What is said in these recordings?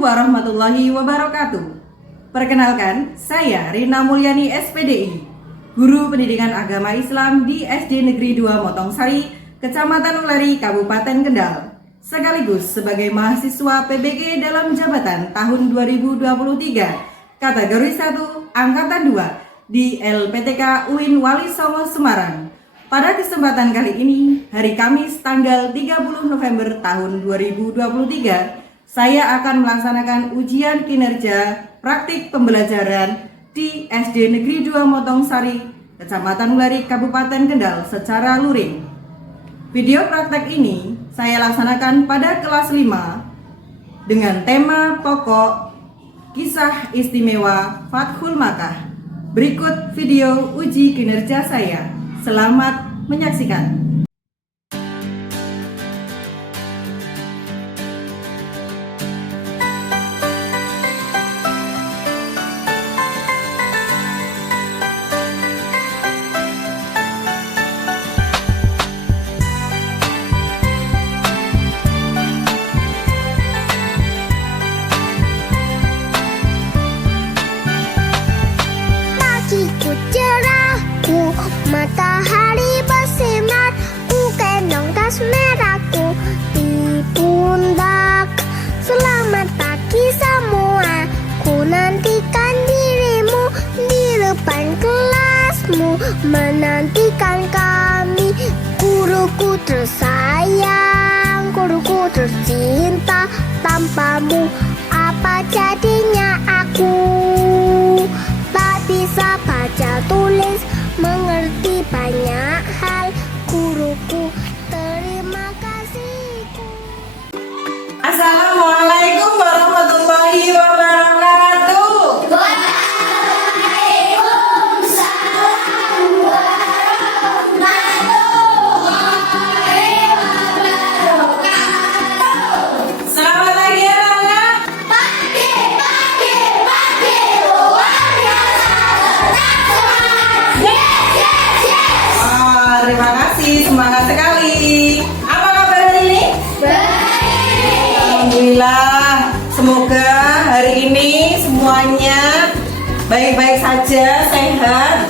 warahmatullahi wabarakatuh. Perkenalkan, saya Rina Mulyani SPDI, Guru Pendidikan Agama Islam di SD Negeri 2 Motongsari, Kecamatan Ulari, Kabupaten Kendal, sekaligus sebagai mahasiswa PBG dalam jabatan tahun 2023, kategori 1, Angkatan 2 di LPTK UIN Wali Songo, Semarang. Pada kesempatan kali ini, hari Kamis tanggal 30 November tahun 2023, saya akan melaksanakan ujian kinerja praktik pembelajaran di SD Negeri 2 Motongsari, Kecamatan Ulari, Kabupaten Kendal secara luring. Video praktek ini saya laksanakan pada kelas 5 dengan tema pokok Kisah Istimewa Fathul Makkah. Berikut video uji kinerja saya. Selamat menyaksikan. Pagiku cerahku, matahari bersinar, ku gendong tas merahku di pundak. Selamat pagi semua, ku nantikan dirimu di depan kelasmu, menantikan kami. Guruku tersayang, guruku tercinta, tanpamu apa jadinya aku? Tak bisa baca tulis, mengerti banyak hal. Guruku, terima kasihku. Assalamualaikum warahmatullahi wabarakatuh. Selamat pagi anak-anak. Terima kasih, semangat sekali. Apa kabar hari ini? Alhamdulillah, semoga hari ini semuanya baik-baik saja, sehat.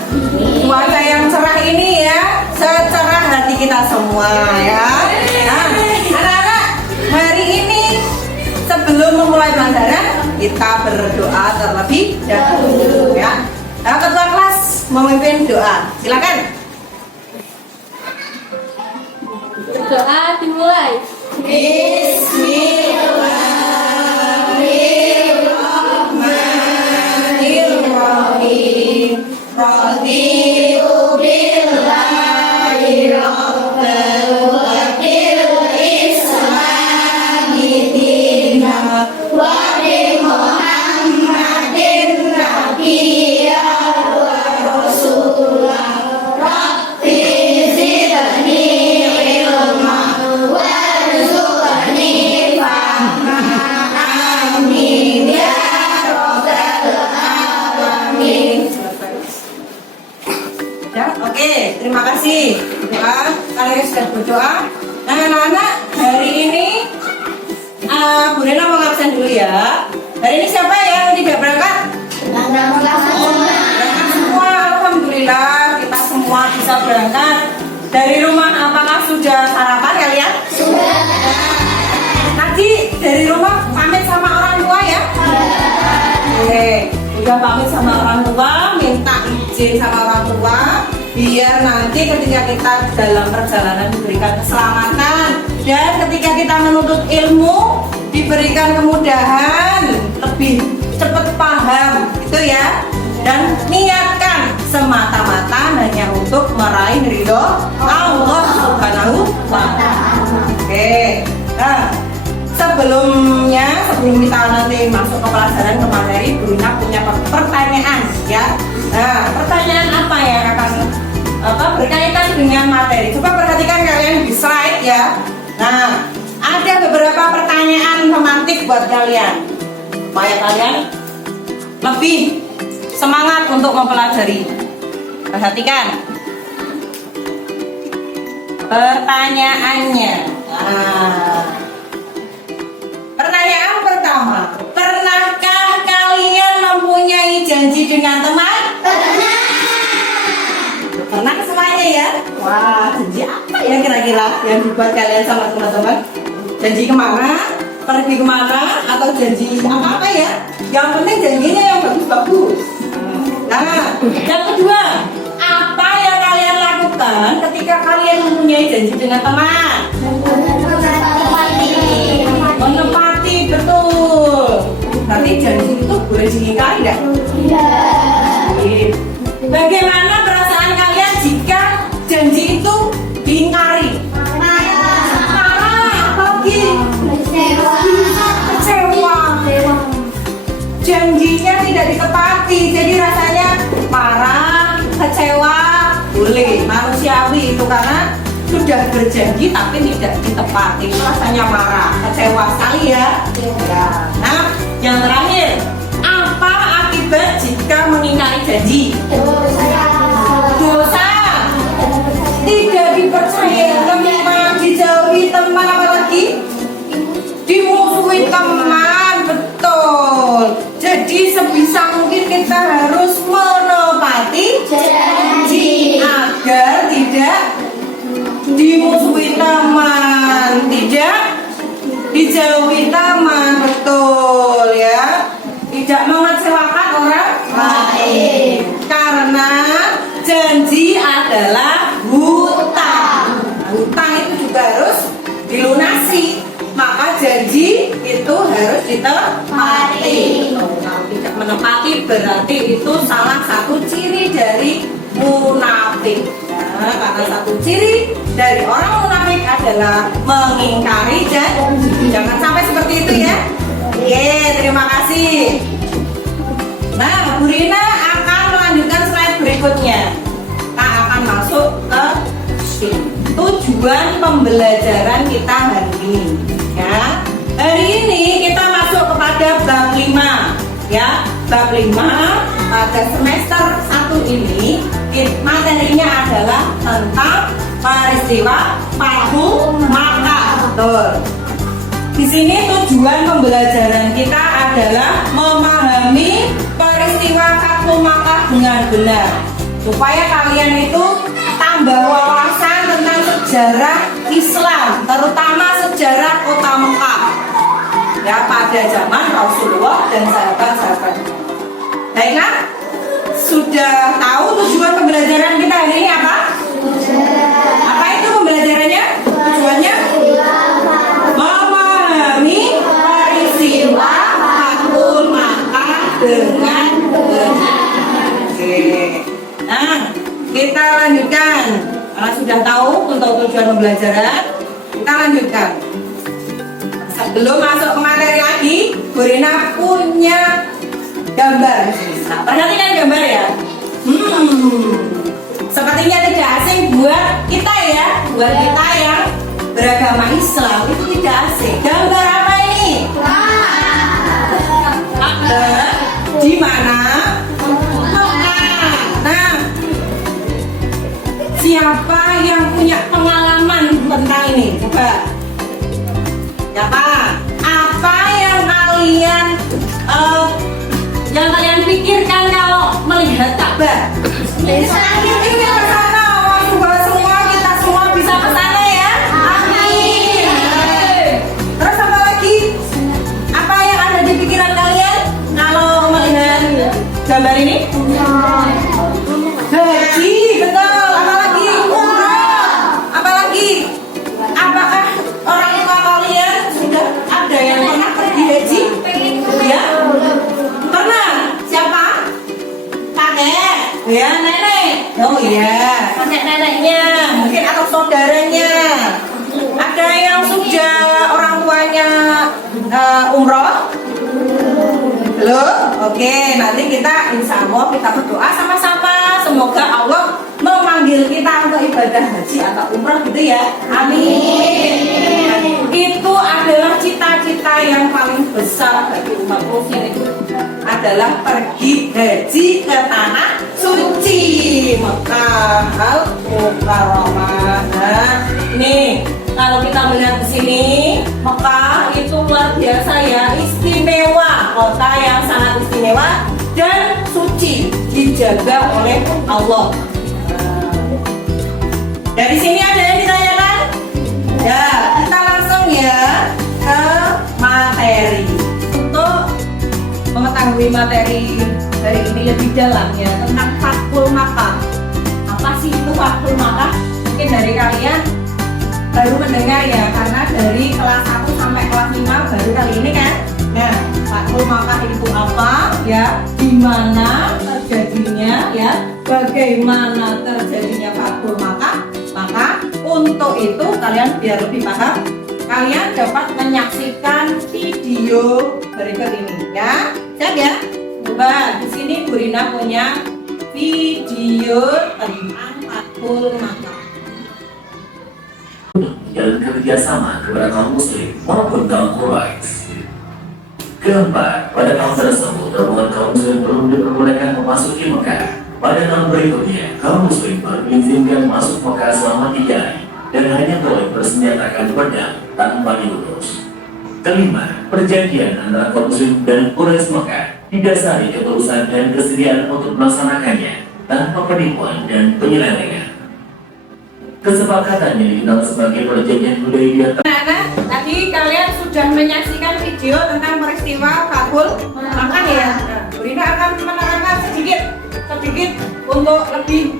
Cuaca yang cerah ini ya, secerah hati kita semua ya. Nah, anak-anak, hari ini sebelum memulai pelajaran kita berdoa terlebih dahulu ya. Nah, ketua kelas memimpin doa, silakan. Doa dimulai. Bismillahirrahmanirrahim. Raditu billahi rabbal wa bil islami dina wa bi Muhammadin nabiyya wa rasulah. Rabbi zidni ya, oke, terima kasih. Doa, kalian sudah berdoa. Nah, anak-anak, hari ini Bu Rena mau absen dulu ya. Hari ini siapa yang tidak berangkat? Berangkat semua, alhamdulillah kita semua bisa berangkat. Dari rumah apakah sudah sarapan kalian? Sudah. Tadi dari rumah pamit sama orang tua ya? Oke, udah pamit sama orang tua, minta izin sama orang tua, biar nanti ketika kita dalam perjalanan diberikan keselamatan, dan ketika kita menuntut ilmu diberikan kemudahan, lebih cepat paham, gitu ya. Dan niatkan semata-mata hanya untuk meraih ridho Allah Subhanahu wa Ta'ala. Oke, nah sebelum kita nanti masuk ke pelajaran ke materi, Bu Rina punya pertanyaan ya. Nah, pertanyaan apa ya akan berkaitan dengan materi? Coba perhatikan kalian di slide ya. Nah, ada beberapa pertanyaan pemantik buat kalian supaya kalian lebih semangat untuk mempelajari. Perhatikan pertanyaannya. Nah, pertanyaan pertama, janji dengan teman? Pernah semuanya ya? Wah, janji apa ya kira-kira yang dibuat kalian sama teman-teman? Janji kemana? Pergi kemana? Atau janji apa-apa ya? Yang penting janjinya yang bagus-bagus. Nah, yang kedua, apa yang kalian lakukan ketika kalian mempunyai janji dengan teman? Menepati, betul. Berarti janji itu boleh diingkari nggak? Bagaimana perasaan kalian jika janji itu diingkari? Marah, apalagi kecewa. Janjinya tidak ditepati, jadi rasanya marah, kecewa, boleh, manusiawi itu karena sudah berjanji tapi tidak ditepati, rasanya marah, kecewa sekali ya. Nah, yang terakhir, apa akibat jika mengingkari janji? Dosa, tidak dipercaya teman, dijauhi teman, apalagi dimusuhi teman, betul. Jadi sebisa mungkin kita harus menepati janji agar tidak dimusuhi teman, tidak dijauhi teman, betul ya. Tidak mengecewakan orang lain. Karena janji adalah hutang. Hutang itu juga harus dilunasi. Maka janji itu harus ditepati. Kalau tidak menepati berarti itu salah satu ciri dari munafik. Nah, karena satu ciri dari orang munafik adalah mengingkari janji. Jangan sampai seperti itu ya. Oke, terima kasih. Nah, Bu Rina akan melanjutkan slide berikutnya. Kita akan masuk ke tujuan pembelajaran kita hari ini. Ya, hari ini kita masuk kepada bab 5. Ya, bab 5 pada semester 1 ini materinya adalah tentang peristiwa Paku Maka. Betul. Di sini tujuan pembelajaran kita adalah memahami peristiwa Paku Maka dengan benar, supaya kalian itu tambah wawasan tentang sejarah Islam, terutama sejarah Kota Mekah. Ya, pada zaman Rasulullah dan sahabat-sahabat. Baiklah, sudah tahu tujuan pembelajaran kita hari ini apa? Apa itu pembelajarannya? Tujuannya? Memahami peristiwa Paku Maka dengan benar. Oke. Nah, kita lanjutkan. Karena sudah tahu untuk tujuan pembelajaran, kita lanjutkan. Sebelum masuk ke materi lagi, Bu Rina punya gambar. Nah, perhatikan gambar ya. Sepertinya tidak asing buat kita ya, buat kita yang beragama Islam itu tidak asing. Gambar apa ini? Ada di mana? Nah, siapa yang punya pengalaman tentang ini? Coba. Siapa? Apa yang kalian pikirkan kalau melihat Ka'bah? Misalnya ini ke sana, semua kita semua bisa ke sana ya. Amin. Terus apa lagi? Apa yang ada di pikiran kalian kalau melihat gambar ini? Haji, betul. Apa lagi? Umrah. Apa lagi? Apakah orang tua kalian sudah ada yang pernah pergi haji? Ya? Pernah? Siapa? Kakek? Ya, nenek. Oh iya, kakek neneknya, mungkin atau saudaranya. Ada yang sudah orang tuanya umroh? Belum? Oke, nanti kita insya Allah kita berdoa sama-sama. Semoga Allah memanggil kita untuk ibadah haji atau umroh gitu ya. Amin. Itu adalah cita-cita yang paling besar bagi umat muslim, itu adalah pergi haji ke tanah suci Mekah Al-Mukarramah. Nah, nih kalau kita melihat di sini, Mekah itu luar biasa ya, istimewa, kota yang sangat istimewa dan suci, dijaga oleh Allah. Dari sini ada yang ditanyakan? Ya, kita langsung ya ke materi. Untuk mengetahui materi dari ini lebih dalam ya tentang Fathul Makkah. Apa sih itu Fathul Makkah? Mungkin dari kalian baru mendengar ya, karena dari kelas 1 sampai kelas 5 baru kali ini kan. Nah, Fathul Makkah itu apa ya? Di mana terjadinya ya? Bagaimana terjadinya Fathul Makkah? Maka untuk itu kalian biar lebih paham, kalian dapat menyaksikan video berikut ini ya. Siap ya? Coba di sini Bu Rina punya video tentang Fathul Makkah. Dan kerjasama kepada kaum muslim maupun kaum Quraisy. Keempat, pada tahun tersebut rombongan kaum muslim belum diperbolehkan memasuki Mekah. Pada tahun berikutnya, kaum muslim baru diizinkan masuk Mekah selama 3 hari dan hanya boleh bersenjatakan pedang tanpa diurus. Kelima, perjanjian antara kaum muslim dan Quraisy Mekah didasari ketulusan dan kesediaan untuk melaksanakannya tanpa penipuan dan penyelewengan. Kesepakatannya dikenal sebagai perjanjian Hudaybiyah. Nah, tadi kalian sudah menyaksikan video tentang peristiwa Fathul Makkah ya. Nah, Bu Rina akan menerangkan sedikit untuk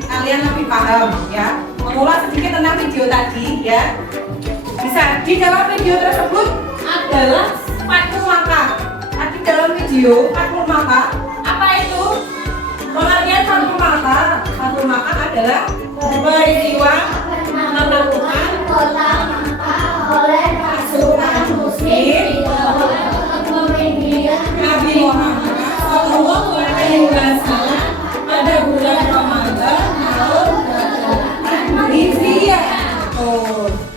kalian lebih paham ya. Mengulas sedikit tentang video tadi ya. Bisa di dalam video tersebut adalah Fathul Makkah. Tadi dalam video Fathul Makkah apa itu? Pengertian Fathul Makkah. Fathul Makkah adalah peristiwa menaklukkan kota Makkah oleh pasukan muslim Nabi Muhammad Shallallahu Alaihi Wasallam pada bulan Ramadan tahun Hijriah.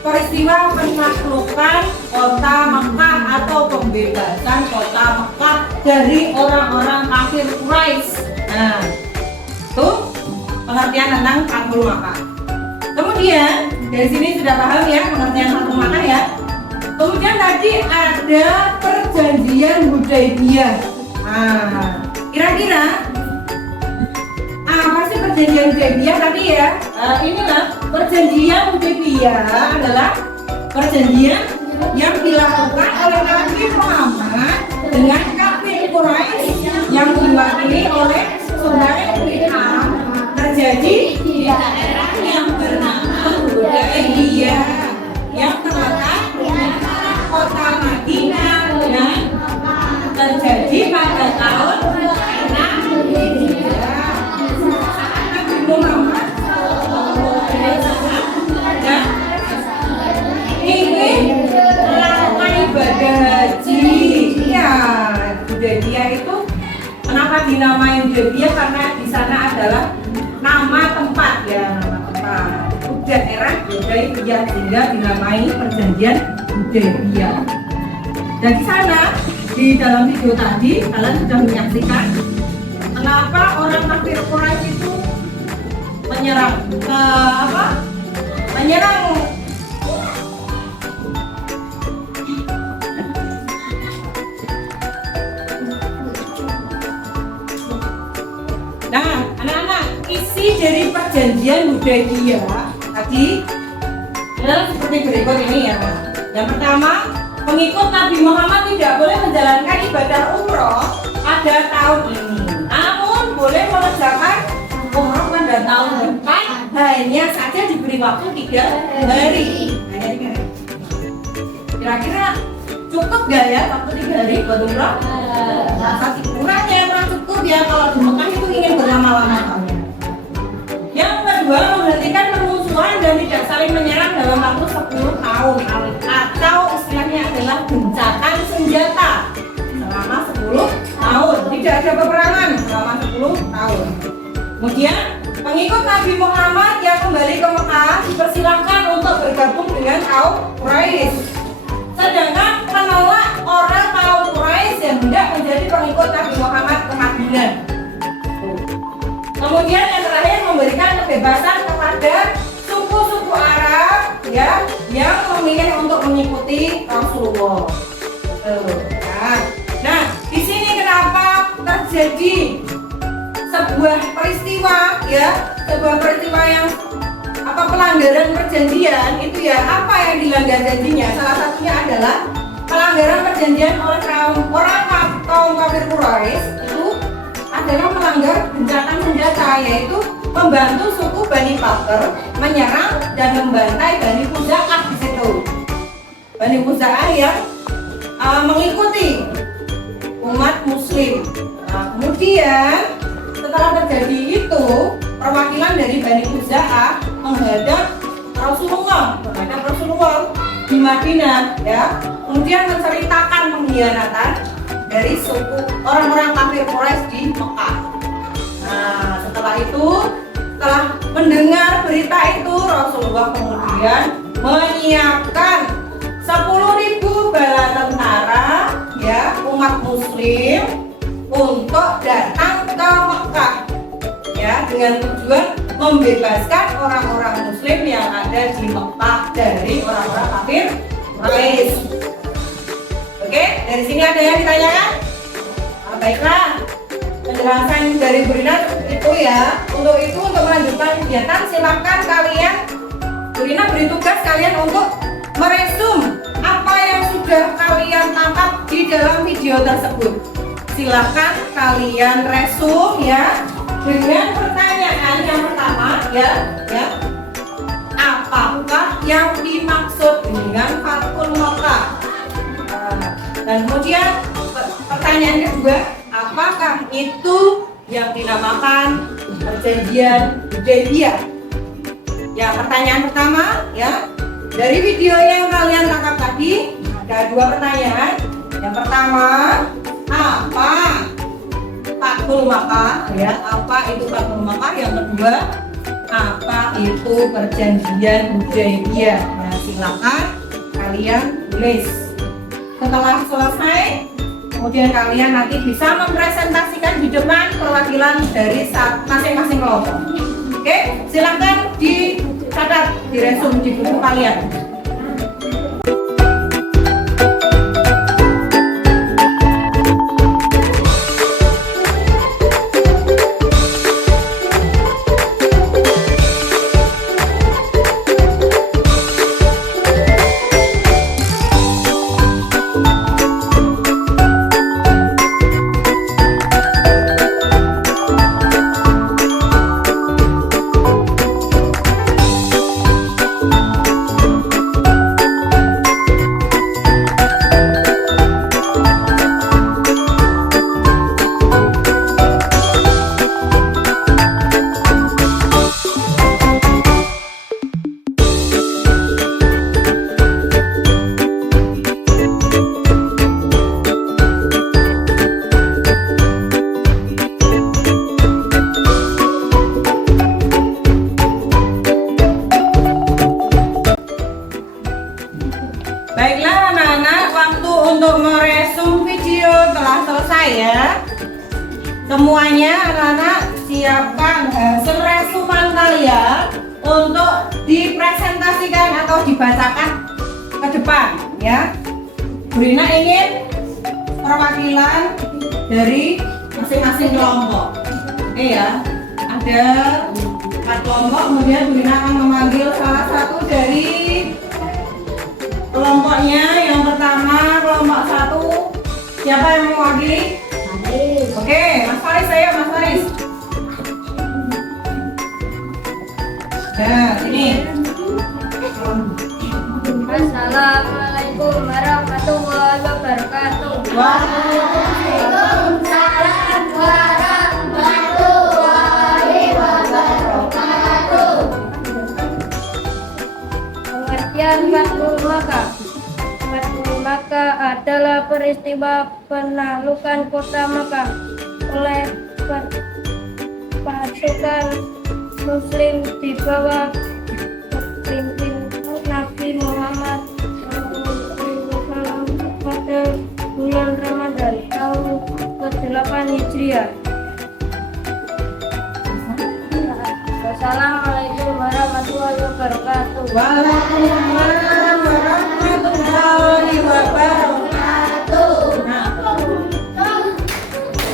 Peristiwa menaklukkan kota Makkah atau pembebasan kota Makkah dari orang-orang kafir Quraisy. Nah, itu pengertian tentang Fathul Makkah. Kemudian dari sini sudah paham ya pengertian Fathul Makkah ya. Kemudian tadi ada perjanjian Hudaybiyah. Nah, kira-kira apa sih perjanjian Hudaybiyah tadi ya? Inilah perjanjian Hudaybiyah adalah perjanjian yang dilakukan oleh Nabi Muhammad dengan kafir Quraisy yang diwakili oleh Suhail bin Amr, terjadi di daerah yang bernama Hudaybiyah yang terletak di antara kota Madinah dan terjadi pada tahun 6 Hijriah. Saat Nabi Muhammad dan ingin melakukan ibadah haji. Ya, Hudaybiyah itu kenapa dinamai Hudaybiyah? Karena di sana adalah nama tempat ya, nama tempat. Daerah Hudaybiyah sehingga dinamai perjanjian Hudaybiyah. Dan di sana di dalam video tadi kalian sudah menyaksikan kenapa orang kafir Quraisy itu menyerang Nah, anak-anak, isi dari perjanjian Hudaybiyah tadi adalah seperti berikut ini ya. Yang pertama, pengikut Nabi Muhammad tidak boleh menjalankan ibadah umroh pada tahun ini, namun boleh mengerjakan umroh pada tahun depan, hanya saja diberi waktu 3 hari. Kira-kira cukup gak ya waktu 3 hari buat umroh? Masih kurang ya, kurang cukup ya kalau di Mekah itu ingin berlama-lama. Yang kedua, menghentikan permusuhan dan tidak saling menyerang dalam waktu 10 tahun atau istilahnya adalah gencatan senjata selama 10 tahun. Tidak ada peperangan selama 10 tahun. Kemudian pengikut Nabi Muhammad yang kembali ke Mekah dipersilahkan untuk bergabung dengan kaum Quraisy. Sedangkan menolak orang kaum Quraisy yang hendak menjadi pengikut Nabi Muhammad ke Madinah. Kemudian yang terakhir, memberikan kebebasan kepada suku-suku Arab ya yang memilih untuk mengikuti Rasulullah. Nah, di sini kenapa terjadi sebuah peristiwa ya, sebuah peristiwa yang pelanggaran perjanjian itu ya, apa yang dilanggar janjinya? Salah satunya adalah pelanggaran perjanjian oleh kaum kafir Quraisy itu adalah melanggar gencatan senjata, yaitu membantu suku Bani Bakr menyerang dan membantai Bani Khuza'ah di situ. Bani Khuza'ah yang mengikuti umat Muslim. Nah, kemudian setelah terjadi itu, perwakilan dari Bani Khuza'ah menghadap Rasulullah di Madinah ya. Kemudian menceritakan pengkhianatan dari suku orang-orang kafir Quraisy di Mekah. Nah, setelah mendengar berita itu, Rasulullah kemudian menyiapkan 10.000 bala tentara ya, umat Muslim untuk datang ke Mekah ya, dengan tujuan membebaskan orang-orang Muslim yang ada di Mekah dari orang-orang kafir Quraisy. Oke, dari sini ada yang ditanyakan? Nah, baiklah, penjelasan dari Bu Rina itu ya. Untuk melanjutkan kegiatan, silakan kalian, Bu Rina beri tugas kalian untuk meresum apa yang sudah kalian tangkap di dalam video tersebut. Silakan kalian resum ya, dengan pertanyaan yang pertama ya. Apakah yang dimaksud dengan Fathul Makkah? Dan kemudian pertanyaan kedua, apakah itu yang dinamakan perjanjian Hudaybiyah? Ya, pertanyaan pertama ya, dari video yang kalian tangkap tadi ada dua pertanyaan. Yang pertama, apa Fathul Makkah ya? Apa itu Fathul Makkah? Yang kedua, apa itu perjanjian Hudaybiyah? Nah, silakan kalian tulis. Setelah selesai, kemudian kalian nanti bisa mempresentasikan di depan perwakilan dari masing-masing kelompok. Oke, silakan dicatat, diresum di buku kalian. Baiklah anak-anak, waktu untuk meresum video telah selesai ya. Semuanya anak-anak siapkan hasil resuman kalian untuk dipresentasikan atau dibacakan ke depan ya. Bu Rina ingin perwakilan dari masing-masing kelompok. Oke ya, ada 4 kelompok, kemudian Bu Rina akan memanggil salah satu dari kelompoknya. Yang pertama, kelompok 1. Siapa yang mewakili? Oke, Mas Faris, ayo Mas Faris. Nah, sini. Assalamualaikum warahmatullahi wabarakatuh. Waalaikumsalam warahmatullahi wabarakatuh. Pengertian Fathul Makkah. Fathul Makkah adalah peristiwa penaklukan kota Makkah oleh pasukan Muslim di bawah pimpinan Nabi Muhammad SAW pada bulan Ramadan tahun ke-8 Hijriah. Wassalamualaikum warahmatullahi wabarakatuh. Waalaikumsalam warahmatullahi wabarakatuh.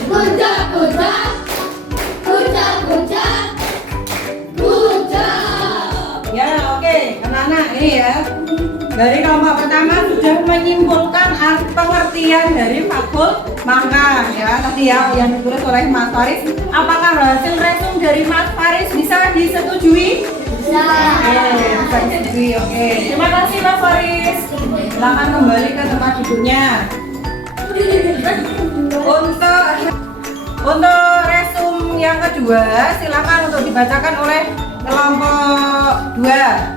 Budak, budak, anak-anak ini ya. Dari kelompok pertama sudah menyimpulkan pengertian dari fakul maka ya tadi ya yang ditulis oleh Mas Faris. Apakah hasil resum dari Mas Faris bisa disetujui? Bisa. Bisa disetujui. Oke. Terima kasih Mas Faris. Silakan kembali ke tempat duduknya. Untuk resum yang kedua, silakan untuk dibacakan oleh kelompok 2.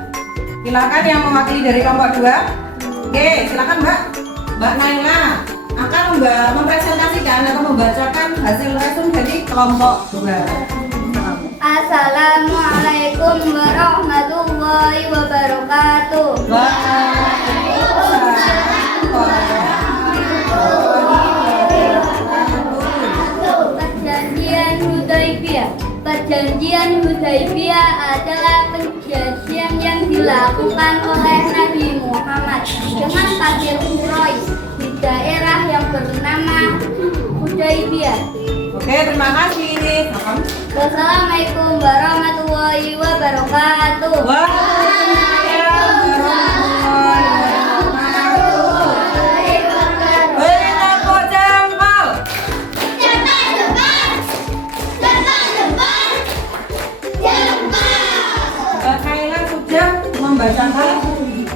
Silakan yang mewakili dari kelompok 2. Oke, silakan Mbak Naila akan mempresentasikan atau membacakan hasil resum dari kelompok 2. Assalamualaikum warahmatullahi wabarakatuh. Perjanjian Hudaibiyah adalah perjanjian yang dilakukan oleh Nabi Muhammad dengan Kabil Quraisy di daerah yang bernama Hudaibiyah. Oke, terima kasih. Wassalamualaikum warahmatullahi wabarakatuh. Beri tepuk jempol. Kailan sudah membacakan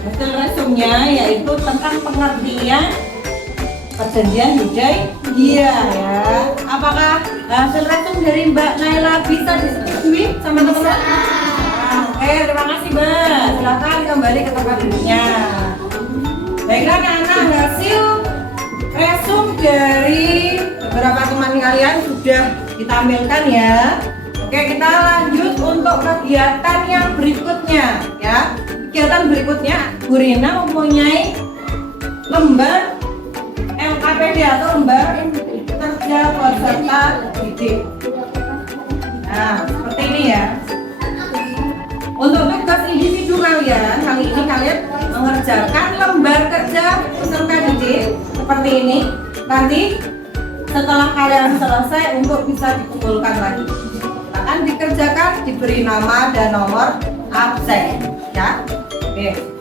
hasil resumnya yaitu tentang pengertian perjanjian Hudaibiyah ya. Apakah hasil resum dari Mbak Naila bisa disetujui sama teman-teman? Oke, terima kasih Mbak. Silakan kembali ke tempat duduknya. Baiklah anak-anak, hasil resum dari beberapa teman kalian sudah ditampilkan ya. Oke, kita lanjut untuk kegiatan yang berikutnya ya. Kegiatan berikutnya, Bu Rina mempunyai lembar LKPD atau lembar kerja peserta didik. Nah, seperti ini ya. Untuk tugas individu kalian, kali ini kalian mengerjakan lembar kerja peserta didik seperti ini. Nanti setelah kalian selesai untuk bisa dikumpulkan lagi. Akan dikerjakan, diberi nama dan nomor absen ya. Oke.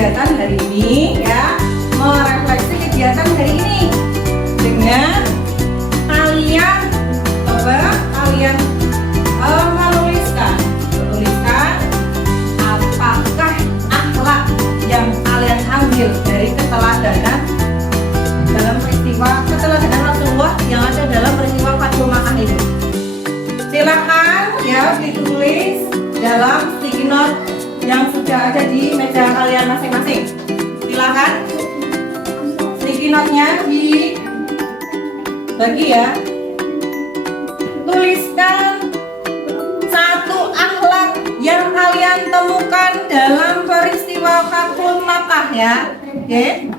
kegiatan hari ini ya, merefleksi kegiatan hari ini dengan kalian menuliskan apakah akhlak yang kalian ambil dari keteladanan dalam peristiwa dalam sticky note yang sudah ada di meja kalian masing-masing. Silakan sticky note-nya dibagi ya. Tuliskan satu akhlak yang kalian temukan dalam peristiwa Fathul Makkah ya. Oke.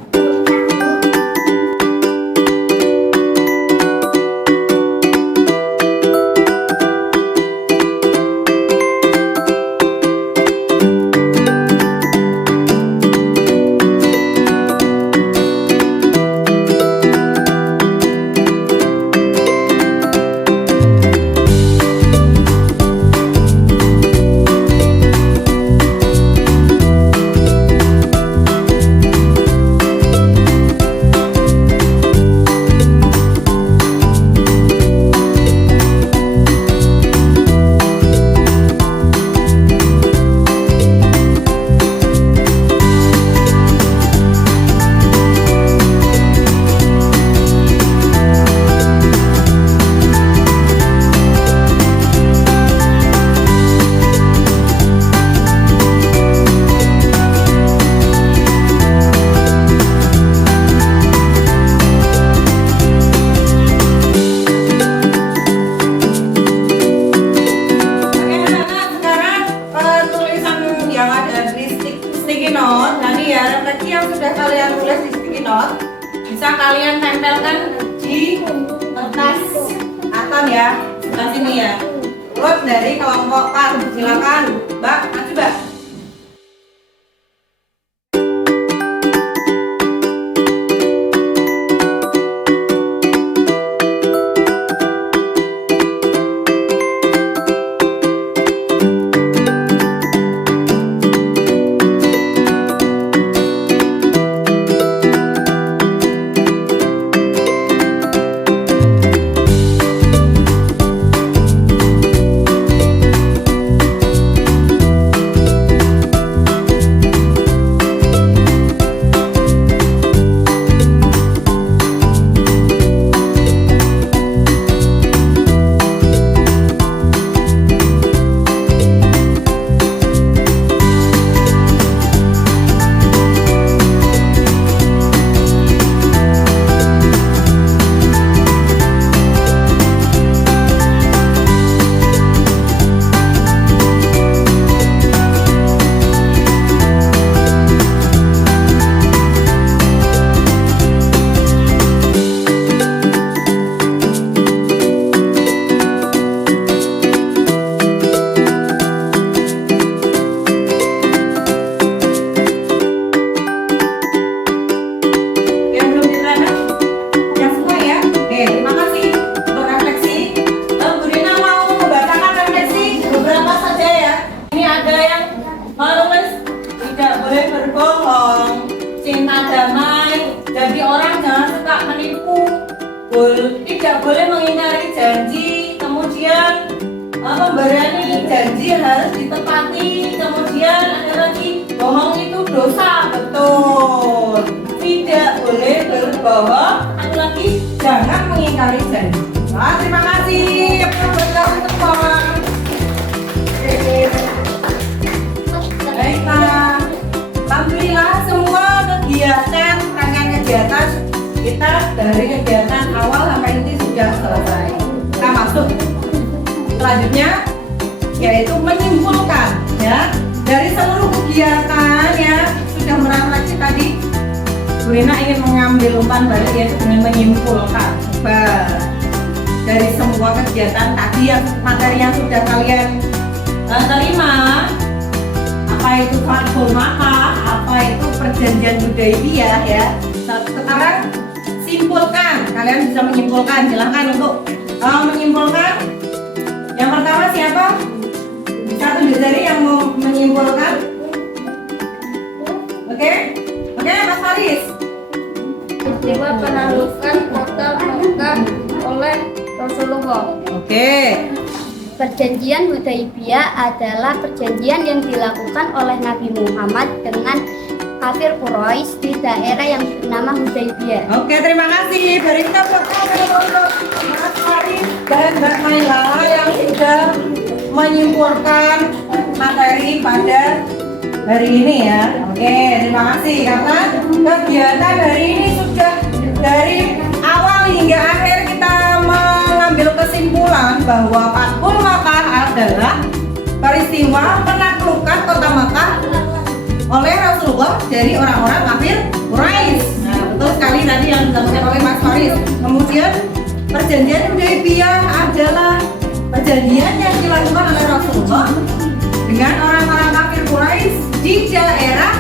Kalian tulis di sticky note bisa kalian tempelkan di kertas atom ya, sebelah sini ya. Terus dari kelompok 4 silakan Mbak, maju Mbak. Tidak boleh mengingkari janji, kemudian pemberian janji harus ditepati, kemudian ada lagi bohong itu dosa, betul. Tidak boleh berbohong, ada lagi jangan mengingkari janji. Wah, terima kasih. Baiklah, alhamdulillah semua kegiatan, rangkaian kegiatan kita dari kegiatan awal sampai inti sudah selesai. Kita masuk selanjutnya yaitu menyimpulkan ya dari seluruh kegiatan ya sudah merefleksi tadi. Bu Rina ingin mengambil umpan balik yaitu dengan menyimpulkan dari semua kegiatan tadi yang materi yang sudah kalian terima, apa itu Fathul Makkah, apa itu perjanjian Hudaybiyah ya. Sekarang simpulkan, kalian bisa menyimpulkan, silahkan untuk menyimpulkan. Yang pertama siapa? Bisa tunjuk jari yang mau menyimpulkan. Oke, Mas Faris. Peristiwa penaklukan kota Makkah oleh Rasulullah. Oke. Perjanjian Hudaybiyah adalah perjanjian yang dilakukan oleh Nabi Muhammad dengan kafir Quraisy di daerah yang bernama Hudaybiyah. Oke, terima kasih. Dari kita untuk Mas Faris dan Mbak Naila yang sudah menyimpulkan materi pada hari ini ya. Oke, terima kasih karena kegiatan hari ini sudah dari awal hingga akhir kita mengambil kesimpulan bahwa Fathul Makkah adalah peristiwa penaklukan kota Makkah oleh Rasulullah dari orang-orang kafir Quraisy. Nah, betul sekali tadi yang disampaikan oleh Mas Faris. Kemudian perjanjian Hudaybiyah adalah perjanjian yang dilakukan oleh Rasulullah dengan orang-orang kafir Quraisy di daerah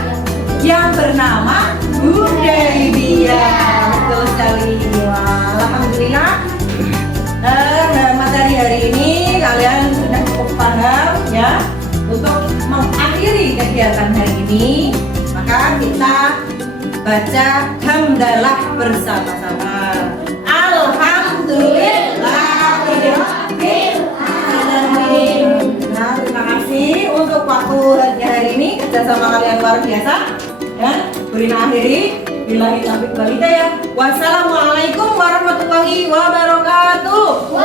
yang bernama Hudaybiyah. Betul sekali. Wah, alhamdulillah. Materi hari ini kalian sudah cukup paham ya. Untuk mengakhiri kegiatan hari ini, maka kita baca hamdalah bersama-sama. Alhamdulillahirobbilalamin. Nah, terima kasih untuk waktu hari ini, kerjasama kalian luar biasa. Ya, beri akhiri. Billahi taufiq wal hidayah. Wassalamualaikum warahmatullahi wabarakatuh.